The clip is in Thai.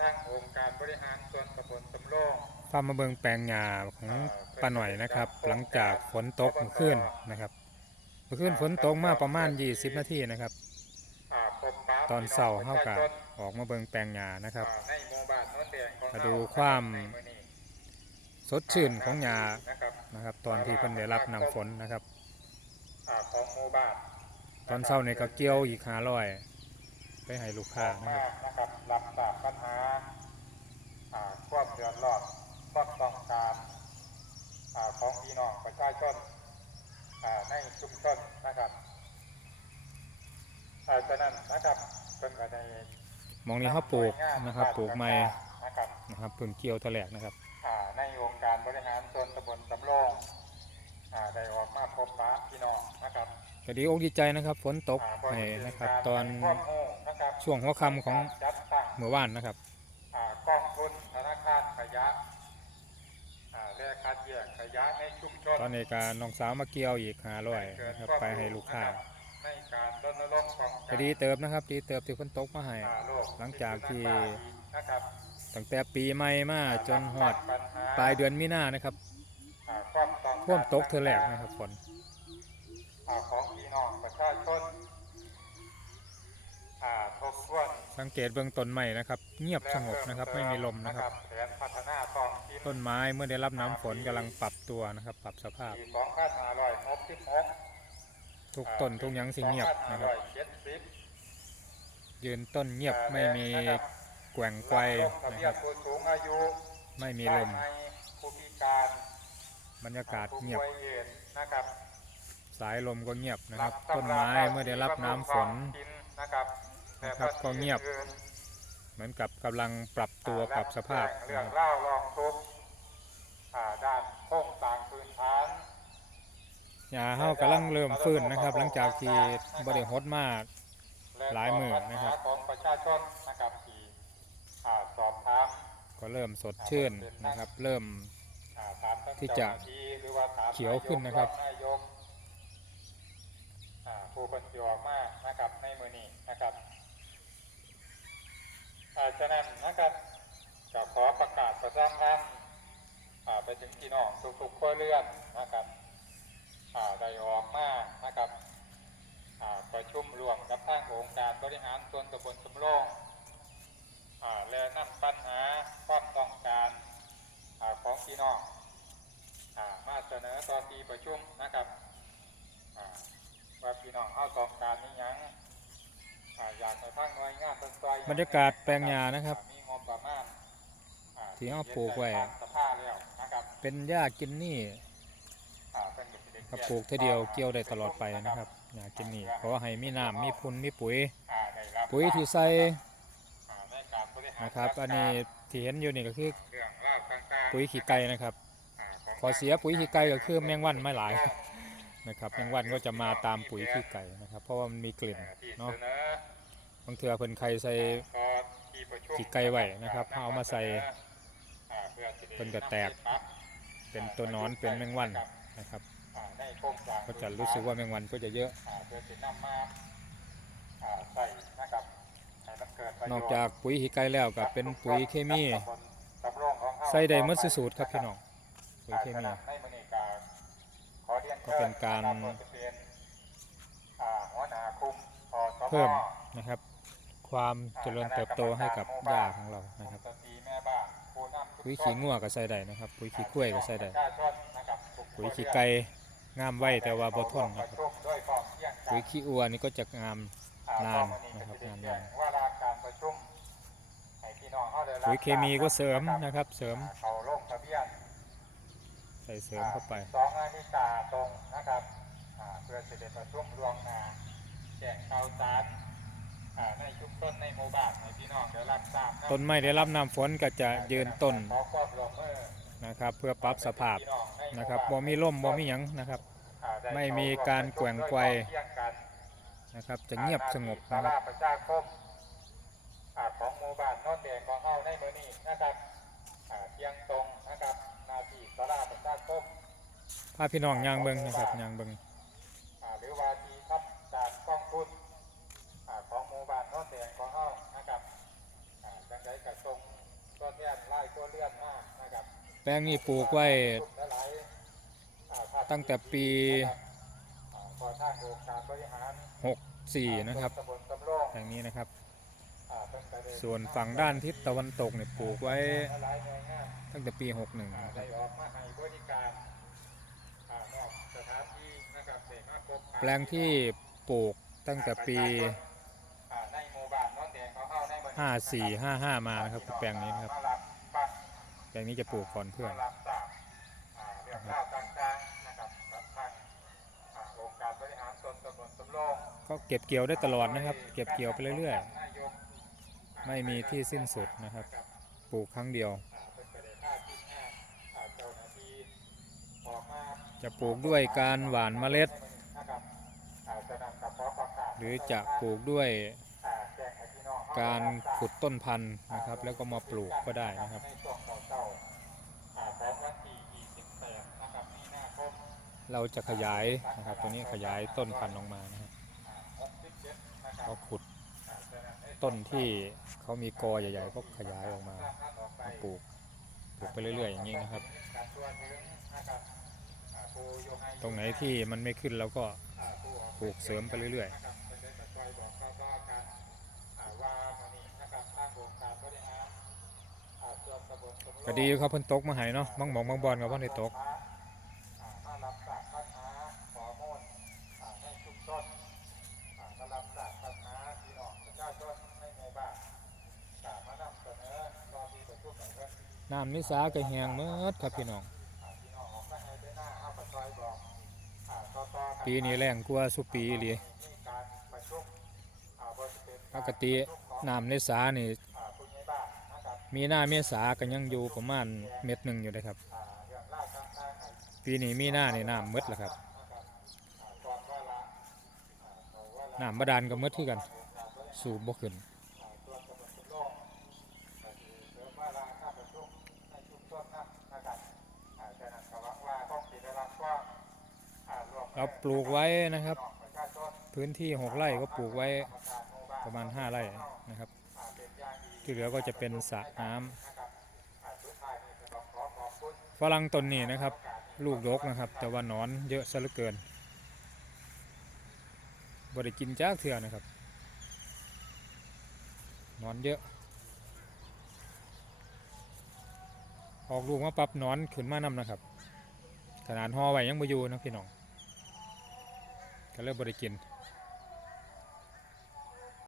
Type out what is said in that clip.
ทางองค์การบริหารส่วนตำบลสำโรงพามาเบิงแปลงหญ้าของป้าหน่อยนะครับ หลังจากฝนตกเมื่อคืนนะครับเมื่อคืนฝนตกมาประมาณ 20 นาทีนะครับอ่าพบปะตอนเช้าเฮาพี่ก็น้องประชชนออกมาเบิงแปลงหญ้านะครับอ่าในหมู่บ้านโน้นแดงของมาเรดูความในมื้อนี้สดชื่นของหญ้านะครับนะครับ ตอนที่เพิ่นได้รับน้ำฝนนะครับอ่าของหมู่บ้านตอนเช้านี่ก็เกี่ยวอีก500 ไปให้ลูกค้าออกนะมาครับนะครับรับทราบปัญหาอ่าความเดือดร้อนความต้องการอ่าของพี่น้องประชาชนอ่าในชุมชนนะครับอ่าฉะนั้นนะครับเพิ่นก็ได้หมองนี้เขาปลูกนะครับปลูกไม้นะครับนะครับเพิ่งเกี่ยวแถลกนะครับอ่าในองค์การบริหารส่วนตำบลสำโรงอ่าได้ออกมาพบปะพี่น้องนะครับก็ดีอกดีใจนะครับ ฝนตกอ่าบให้ริเวณนะครับการตอน ให้ความรู้นะครับช่วงหัวค่ำของจัดตั้งเมื่อวานนะครับอ่ากองทุนธนาคารขยะอ่าและคัดแยกขยะในชุมชนตอนนี้ก็น้องสาวมาเกี่ยวอีก500นะครับไปให้ลูกค้าในการรณรงค์ป้องกัก็ดีเติบนะครับดีเติบที่ฝนตกมาให้อ่าโรคหลังจากที่นะครับตั้งแต่ปีใหม่มาจนฮอดปัญหปลายเดือนมีนานะครับอ่าความต้องการท่วมตกเธอแหลกนะครับฝนอ่าของพี่น้องประชาชนอ่าทบทวน สังเกตเบื้องต้นใหม่นะครับ เงียบสงบนะครับไม่มีลมนะครับแผนพัฒนาท้องถิ่นต้นไม้เมื่อได้รับน้ำฝนกำลังปรับตัวนะครับ ปรับสภาพปี2566ทุกต้นทุกหยังสิเงียบนะครับ2570ยืนต้นเงียบไม่มีแกว่งไกวลงทะนะเบีคยรันบผู้สูงอายุไม่มีลมได้ให้ผู้พิการบรรยากาศผู้เงียบป่วยเย็นนะครับสายลมก็เงียบนะครับรับ ต้นไม้เมื่อได้รับน้ำฝนกินนะครับ นะครับแต่ก็เงียบอื่นเหมือนกับกำลังปรับตัวปรับสภาพเรื่นะองครับเล่ารองทุกข์อ่าด้านโครงสร้างพื้นฐานหญ้าเฮากำลังเริ่มฟื้นนะครับ หลังจากที่บ่ได้ฮดมาและหลายมื้อนะครับปัญหาของประชาชนนะครับที่อ่าสอบถามก็เริ่มสดชื่นนะครับ เริ่มอ่าถามท่านที่จะเาหน้าที่หรือว่าถามเขียวขึ้นนะครับนายกอ่าผู้บัญชีออกมานะครับในมือนี้นะครับอ่าฉะนั้นนะครับก็ขอประกาศประชามพันธ์อ่าไปถึงพี่น้องทุกๆครัวเรื่อนนะครับได้ออกมานะครับประชุมรวมกับทางองค์การบริหารส่วนตำบลสำโรงและนำปัญหาความต้องการอของพี่น้องมาเสนอต่อที่ประชุม บรรยากาศแปลงหญ้านะครับมีงบประมาณอ่ที่เอาปลูกไว้เขียนใส่ตามสภาพแล้วนะครับเป็นหญ้ากินนี่ครับปลูกท่าเดียวเกี่ยวได้ตลอดไปนะครับหญ้ากินนี่ขอให้มีน้ำมีพุนมีปุ๋ย ปุ๋ยที่ใส่นะครับ อันนี้ที่เห็นอยู่นี่ก็คือปุ๋ยขี้ไก่นะครับขอเสียปุ๋ยขี้ไก่ก็คือแมงวันไม่หลายนะครับแมงวันก็จะมาตามปุ๋ยขี้ไก่นะครับ เพราะว่ามันมีกลิ่นเนาะางเทื่อเพิ่นใครใส่ขอที่ประชุมขี้ไก่ไว้นะครับเอามาใส่อ่าพื่อสิได้เพิ่นก็แตก เป็นตัวหนอนเป็นแมงวันนะครับอ่าในโครงสร้างก็จะรู้สึกว่าแมงวันก็จะเยอะอ่าเพื่อสินำมาอ่าใส่นะครับให้มันเกิดประโยชน์นอกจากปุ๋ยขี้ไก่แล้วก็เป็นปุ๋ยเคมีกับกับโรงของเฮาใส่ได้หมดสูตรครับพี่น้องปุ๋ยเคมีอ่าฉะนั้นในมื้อนี้ก็ขอเรียนก็เป็นการชิญนะครับว่าจะเป็นอ่าหัวหน้าคุมพสพเพิ่มนะครับ ความเจริญเติบโตให้กับหญ้าของเรานะครับสตรีแม่บ้านผู้นำชุมชนปุ๋ยขี้งัวก็ใส่ได้นะครับปุ๋ยขี้กล้วยก็ใส่ได้ปุ๋ยขี้ไก่งามไว้แต่ว่าบ่ทนนะครับปุ๋ยขี้อัวนี่ก็จะงามนานนะครับก็จนานแจ้งว่าราการประชุมให้พี่น้องเขาได้รับปุ๋ยเคมีก็เสริมนะครับ เสริมใส่เสริมเข้าไปสองนาฬิกาตรงนะครับเพื่อจะได้ประชุมรวมหนาแจ้งข่าวสาร อ่าในชุมชนในหมู่บ้านให้พี่น้องได้รับทราบะต้นไม้ได้รับน้ำฝนก็จะยืนต้นขอความร่วมมือนะครับเพื่อปรับสภาพพี่น้องในหนะครับบ้าบ่มีล่มบ่มีหยังนะครับ อ่าด้ไม่มีการแกว่งไกวเข้าร่วมประชุมด้วยความเที่ยงกัน นะครับจะเงียบสงบสานะครารับประชาคมอ่าของหมู่บ้านโนนแดงของเฮาในมื้อนี้นะครับอ่าเที่ยงตรงนะครับหนาที่สาราประชาคมพาพี่น้องย่างเบิ่งนะครับย่างเบิ่งอ่าหรือว่าที่ทับการกองทุนอ่าของหมู่บ้านโนนแดงของเฮานะครับอ่าจังไดก็ส่ง เรือนมากนะครับ แปลงนี้ปลูกไว้ตั้งแต่ปีหกสี่นะครับแปลงนี้นะครับ ส่วนฝั่งด้านทิศตะวันตกเนี่ยปลูกไว้ตั้งแต่ปีหกหนึ่งแปลงที่ปลูกตั้งแต่ปีห้าสี่ห้าห้ามานะครับแปลงนี้ครับ แปลงนี้จะปลูกก่อนเพื่อนมารับทราบอ่าเรื่องราวต่างๆนะครับกับทางองค์การบริหารส่วนตำบลสำโรงก็เก็บเกี่ยวได้ตลอดนะครับ เก็บเกี่ยวไปเรื่อยๆ ไม่มีที่สิ้นสุดนะครับ ปลูกครั้งเดียว จะปลูกด้วยการหว่านเมล็ด หรือจะปลูกด้วยการขุดต้นพันธุ์นะครับ แล้วก็มาปลูกก็ได้นะครับ ในช่วงเช้าๆอ่าของวันที่28นะครับมีนาคม เราจะขยายนะครับ ตัวนี้ขยายต้นพันธุ์ออกมานะครับอ่าขุดต้นที่เขามีกอใหญ่ๆก็ขยายออกมามาปลูกปลูกไปเรื่อยๆอย่างนี้นะครับ ตรงไหนที่มันไม่ขึ้นเราก็ปลูกเสริมไปเรื่อยๆสวัสดีครับเพิ่นตกมาให้เนาะบางหมองบางบอลกับว่าได้ตก อ่ามารับจากปัญหาข้อมูลอ่าในชุมชนอ่ามารับจากปัญหาพี่น้องประชาชนในหมู่บ้านอ่ามานำเสนอตอนที่ประชุมของเพิ่ น้ำนิสากระแหงเมื่อครับพี่น้อง ปีนี้แรงกว่าสุปีเลยปกติน้ำนิสานี่ มีหน้าเมษากันยังอยู่ประมาณเม็ดหนึ่งอยู่เลยครับ ปีนี้มีหน้านี่น้ำมืดแล้วครับน้ำบาดาลก็มืดที่กัน สูบบกขึ้น อ่าตัวตำบลสุโลกก็คือเสริมว่าละข้าประชุม ในชุมชนนะนะครับฉะนั้นก็หวังว่าต้องสิได้รับความอ่ารวมเราปลูกไว้นะครับ พื้นที่หกไร่ก็ปลูกไว้ประมาณห้าไร่นะครับ ที่เหลือก็จะเป็นสระน้ำนะครับอ่าฝรั่งต้นนี้นะครับ ลูกดกนะครับ แต่ว่านอนเยอะซะเหลือเกินบ่ได้กินจากเถื่อนะครับนอนเยอะ ออกลูกมาปรับนอนขึ้นมานำนะครับ ขนาดห่อไว้ยังบ่อยู่นะพี่น้องก็เลยบ่ได้กิน